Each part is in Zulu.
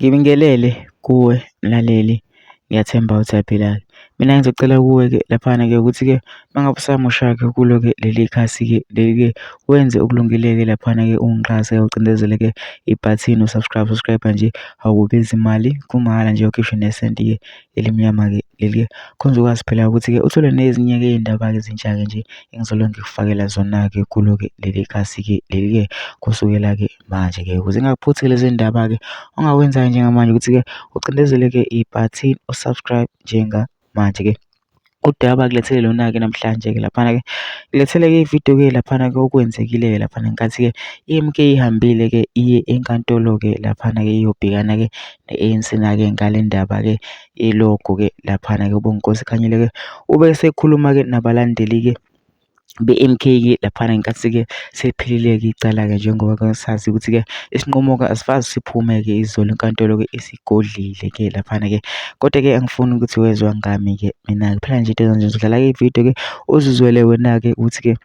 Ngibingelele kuwe mlaleli, ngiyathemba uthaphilake. Mina ngizocela kuwe-ke laphana-ke ukuthi-ke uma ngabe usamosha-ke kulo-ke leli khasi-ke leli-ke wenze okulungile-ke laphana-ke ungixhase ucindezele-ke ibhathini subscribe nje awubizi imali kumahhala nje ukhishwe nesenti-ke elimnyama-ke leli-ke khona uzokwazi phela ukuthi-ke uthole nezinye-ke iy'ndaba-ke ezintsha-ke nje engizolo ngikufakela zona-ke kulo-ke leli khasi-ke leli-ke kusukela-ke manje-ke ukuze ingakuphuthi lezi ndaba-ke ongawenza njengamanje ukuthi-ke ucindezele-ke ibhathini usubscribe njengamanje-ke. Udaba kulethele lona-ke namhlanje-ke laphana-ke ngilethele-ke ividiyo-ke laphana-ke okwenzekile-ke laphana ngenkathi-ke i-MK ihambile-ke iye enkantolo-ke laphana-ke iyobhekana-ke ne-ANC na-ke ngale ndaba-ke yelogo-ke laphana-ke uBonginkosi Khanyile-ke ube sekhuluma-ke nabalandeli-ke be-MK-ke laphana ngenkathi-ke sephelile-ke icala-ke njengoba sazi ukuthi-ke isinqumo-ke asifazi siphume-ke izolo inkantolo-ke isigodlile-ke laphana-ke kodwa-ke angifuni ukuthi wezwa ngami-ke mina-ke phela nje into nje ngizodlala-ke ividiyo-ke uzizwele wena-ke ukuthi-ke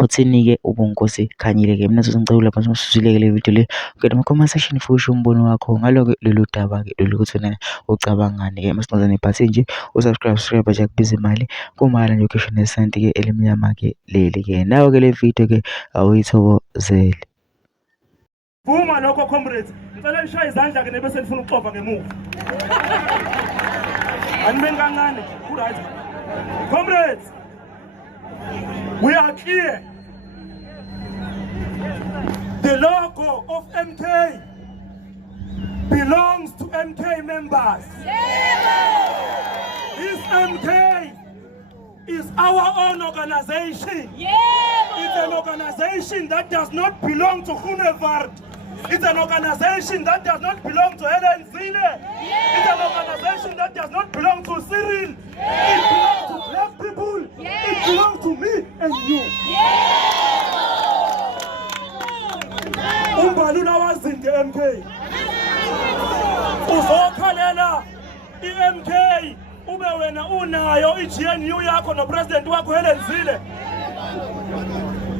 uthini-ke uBonginkosi Khanyile-ke. Mina ngicela lapha nje usizwile-ke le video le ungena kuma-comment section futhi usho umbono wakho ngalo-ke lolu daba-ke lolu ukuthi wena ucabangani-ke masiqonde nebhathini nje usubscribe nje akubiza imali kumahhala nje ukhishwe nesenti-ke elimnyama-ke leli-ke nawe-ke le video-ke awuyithokozele. Vuma lokho comrades, ngicela nishaye izandla-ke nebese nifuna ukuxova ngemuva. Anibeni kancane, right. Comrades, we are clear. The logo of MK belongs to MK members. This MK is our own organization. It's an organization that does not belong to Hunevard. It's an organization that does not belong to Helen Zille. It's an organization that does not belong to Cyril. It belongs to black people. It belongs to me and you. Umbalula wazinge MK. Uzokhalela i-MK ube wena unayo i-GNU yakho nopresident wakho Helen Zille.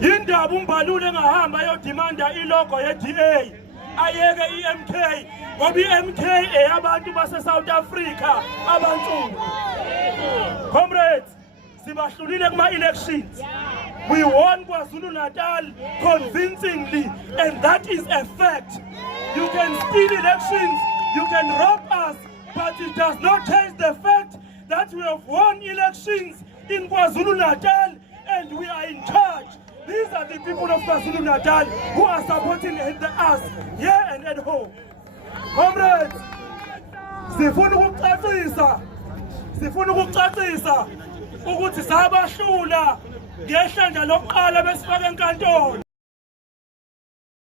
Yindaba uMbalula engahamba ayodimanda ilogo ye-DA ayeke i-MK ngoba i-MK eyabantu base-South Africa abansundu. Comrades, sibahlulile kuma-elections. We won KwaZulu Natal convincingly, and that is a fact. You can steal elections, you can rob us, but it does not change the fact that we have won elections in KwaZulu Natal and we are in charge. These are the people of KwaZulu Natal who are supporting us here and at home. Comrades, sifuna ukucacisa ukuthi sabahlula ngehlandla lokuqala besifaka enkantolo.